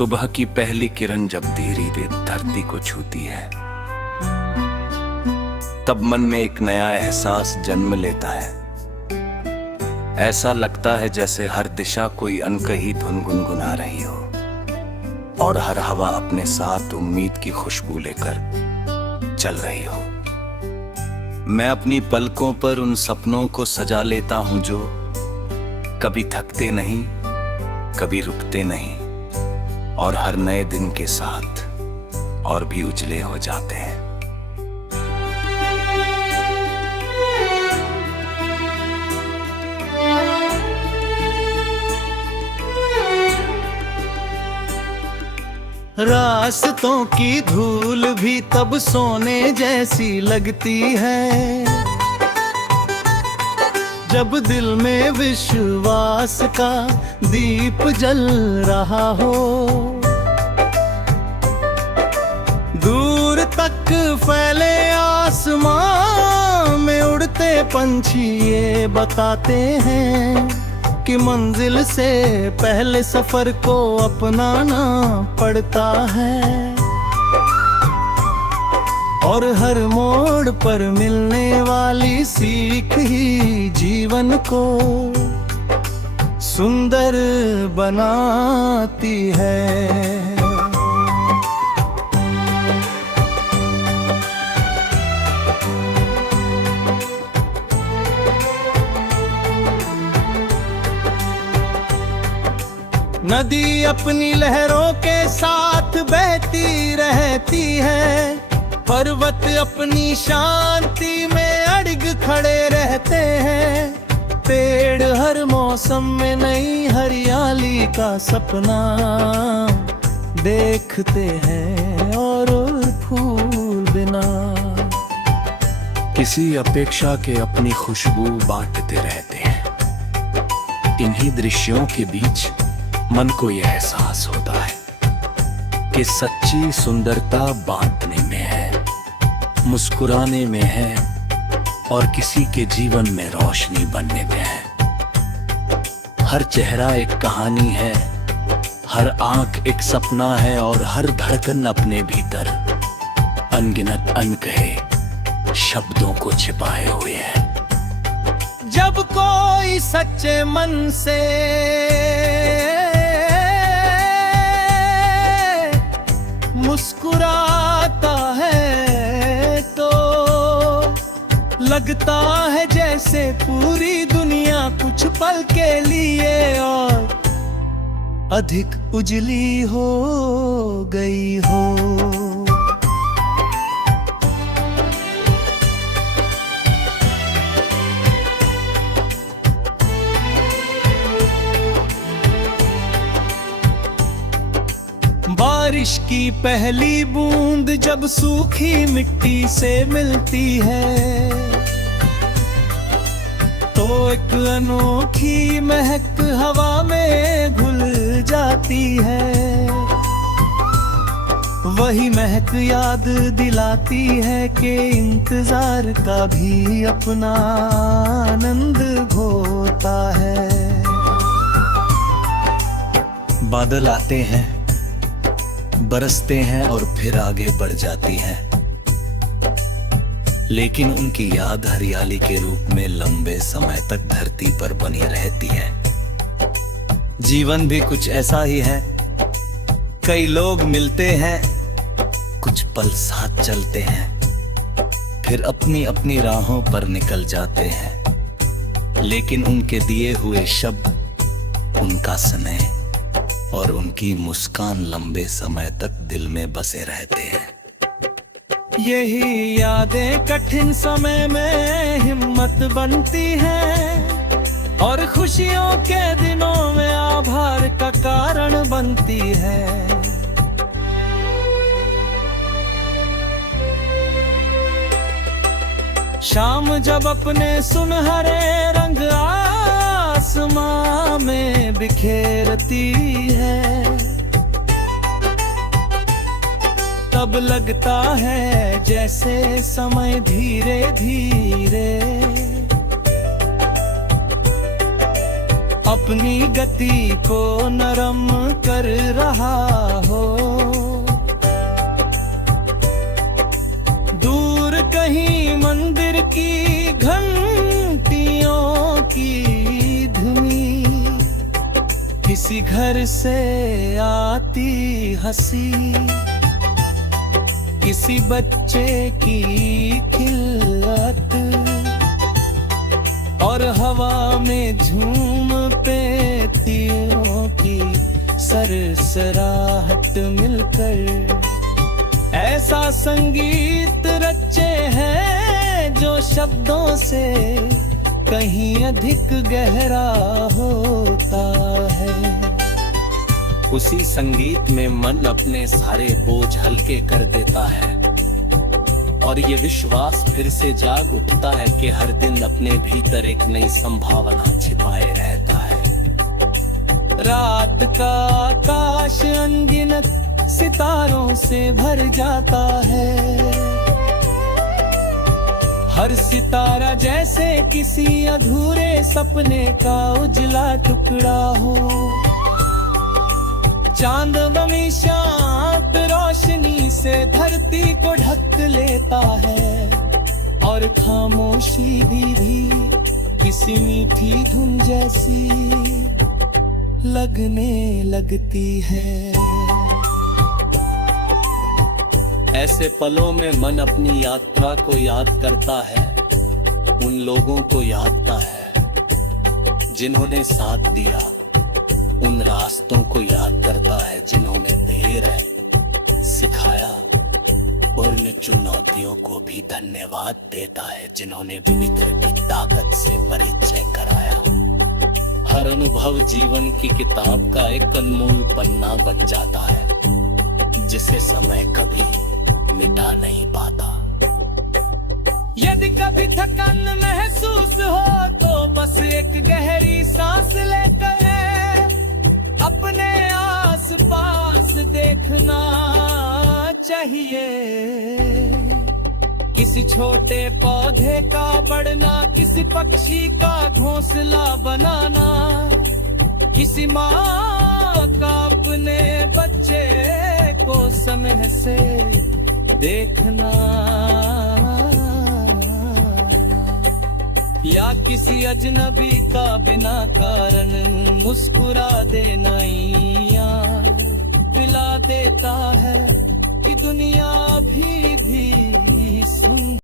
सुबह की पहली किरण जब धीरे धरती को छूती है, तब मन में एक नया एहसास जन्म लेता है। ऐसा लगता है जैसे हर दिशा कोई अनकही धुन गुनगुना रही हो और हर हवा अपने साथ उम्मीद की खुशबू लेकर चल रही हो। मैं अपनी पलकों पर उन सपनों को सजा लेता हूं जो कभी थकते नहीं, कभी रुकते नहीं और हर नए दिन के साथ और भी उजले हो जाते हैं। रास्तों की धूल भी तब सोने जैसी लगती है, जब दिल में विश्वास का दीप जल रहा हो। दूर तक फैले आसमां में उड़ते पंछी ये बताते हैं कि मंजिल से पहले सफर को अपनाना पड़ता है। और हर मोड़ पर मिलने वाली सीख ही जीवन को सुंदर बनाती है। नदी अपनी लहरों के साथ बहती रहती है, पर्वत अपनी शांति में अड़ग खड़े रहते हैं। पेड़ हर मौसम में नई हरियाली का सपना देखते हैं और फूल बिना किसी अपेक्षा के अपनी खुशबू बांटते रहते हैं। इन्हीं दृश्यों के बीच मन को यह एहसास होता है कि सच्ची सुंदरता बांटने में है, मुस्कुराने में है और किसी के जीवन में रोशनी बनने में है। हर चेहरा एक कहानी है, हर आंख एक सपना है और हर धड़कन अपने भीतर अनगिनत अनकहे शब्दों को छिपाए हुए है। जब कोई सच्चे मन से मुस्कुराता है तो लगता है जैसे पूरी दुनिया कुछ पल के लिए और अधिक उजली हो गई हो। बारिश की पहली बूंद जब सूखी मिट्टी से मिलती है तो एक अनोखी महक हवा में घुल जाती है। वही महक याद दिलाती है कि इंतजार का भी अपना आनंद होता है। बादल आते हैं, बरसते हैं और फिर आगे बढ़ जाती हैं, लेकिन उनकी याद हरियाली के रूप में लंबे समय तक धरती पर बनी रहती है। जीवन भी कुछ ऐसा ही है, कई लोग मिलते हैं, कुछ पल साथ चलते हैं, फिर अपनी अपनी राहों पर निकल जाते हैं, लेकिन उनके दिए हुए शब्द, उनका स्नेह और उनकी मुस्कान लंबे समय तक दिल में बसे रहते हैं। यही यादें कठिन समय में हिम्मत बनती हैं और खुशियों के दिनों में आभार का कारण बनती है। शाम जब अपने सुनहरे रंग आसमां में बिखेरती है तब लगता है जैसे समय धीरे धीरे अपनी गति को नरम कर रहा हो। दूर कहीं मंदिर की घंटियों की धुनी, किसी घर से आती हंसी, किसी बच्चे की खिलत, और हवा में झूम पे तीरों की सरसराहट मिलकर ऐसा संगीत रचे हैं जो शब्दों से कहीं अधिक गहरा होता है। उसी संगीत में मन अपने सारे बोझ हल्के कर देता है और ये विश्वास फिर से जाग उठता है कि हर दिन अपने भीतर एक नई संभावना छिपाए रहता है। रात का आकाश अनगिनत सितारों से भर जाता है, हर सितारा जैसे किसी अधूरे सपने का उजला टुकड़ा हो। चांद ममी शांत रोशनी से धरती को ढक लेता है और खामोशी भी किसी मीठी धुन जैसी लगने लगती है। ऐसे पलों में मन अपनी यात्रा को याद करता है, उन लोगों को यादता है जिन्होंने साथ दिया, उन रास्तों को याद करता है जिन्होंने देर सिखाया, और उन चुनौतियों को भी धन्यवाद देता है जिन्होंने विविधता की ताकत से परिचय कराया। हर अनुभव जीवन की किताब का एक अनमोल पन्ना बन जाता है जिसे समय कभी मिटा नहीं पाता। यदि कभी थकान महसूस हो तो बस एक गहरी सांस लेकर अपने आस पास देखना चाहिए। किसी छोटे पौधे का बढ़ना, किसी पक्षी का घोंसला बनाना, किसी माँ का अपने बच्चे को स्नेह से देखना, या किसी अजनबी का बिना कारण मुस्कुरा देना यार दिला देता है कि दुनिया भी सुन